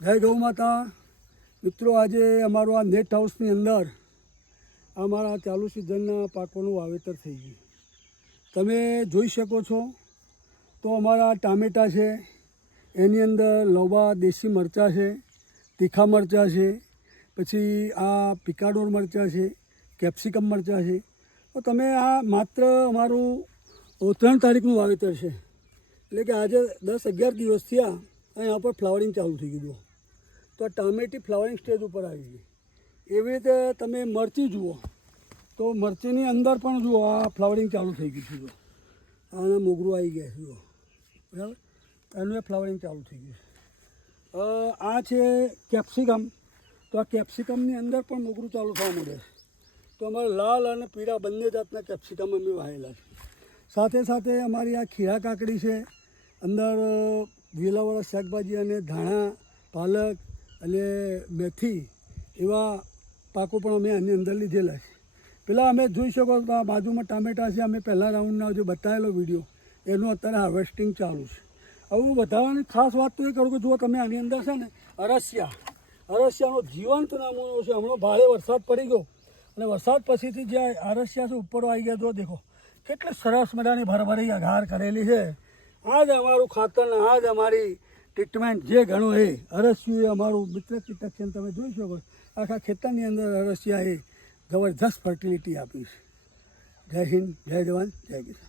જય ગૌ માતા મિત્રો, આજે અમારું આ નેટ હાઉસની અંદર અમારા ચાલુ સિઝનના પાકોનું વાવેતર થઈ ગયું. તમે જોઈ શકો છો તો અમારા ટામેટાં છે, એની અંદર લોબા દેશી મરચાં છે, તીખા મરચાં છે, પછી આ પિકાડોર મરચાં છે, કેપ્સિકમ મરચાં છે. તો તમે આ માત્ર અમારું 3 તારીખનું વાવેતર છે, એટલે કે આજે 10-11 દિવસ થયા અહીંયા પર ફ્લાવરિંગ ચાલુ થઈ ગયું. તો આ ટામેટી ફ્લાવરિંગ સ્ટેજ ઉપર આવી ગઈ. એવી રીતે તમે મરચી જુઓ તો મરચીની અંદર પણ જુઓ આ ફ્લાવરિંગ ચાલુ થઈ ગયું છે. જુઓ આના મોગરું આવી ગયા છે, જુઓ બરાબર, એનું ફ્લાવરિંગ ચાલુ થઈ ગયું છે. આ છે કેપ્સિકમ, તો આ કેપ્સિકમની અંદર પણ મોગરું ચાલુ થવા માંડે છે. તો અમારે લાલ અને પીળા બંને જાતના કેપ્સિકમ અમે વાવેલા છે. સાથે સાથે અમારી આ ખીરા કાકડી છે, અંદર વેલાવાળા શાકભાજી અને ધાણા, પાલક અને મેથી એવા પાકો પણ અમે આની અંદર લીધેલા છે. પહેલાં અમે જોઈ શકો તો આ બાજુમાં ટામેટાં છે, અમે પહેલાં રાઉન્ડના જે બતાવેલો વિડીયો એનું અત્યારે હાર્વેસ્ટિંગ ચાલુ છે. હવે વધારાની ખાસ વાત તો એ કરું કે જુઓ તમે આની અંદર છે ને અરસિયાનો જીવંત નમૂનો છે. હમણાં ભારે વરસાદ પડી ગયો અને વરસાદ પછીથી જે અરસિયા છે ઉપર આવી ગયા, જો દેખો કેટલી સરસ મજાની ભરભરી અઘાર કરેલી છે. આ જ અમારું ખાતર ને આ જ અમારી ટ્રીટમેન્ટ જે ઘણું એ અરસિયું એ અમારું મિત્ર કીટક છે. તમે જોઈ શકો આખા ખેતરની અંદર અરસિયા એ જબરદસ્ત ફર્ટિલિટી આપી છે. જય હિન્દ, જય જવાન, જય કિસાન.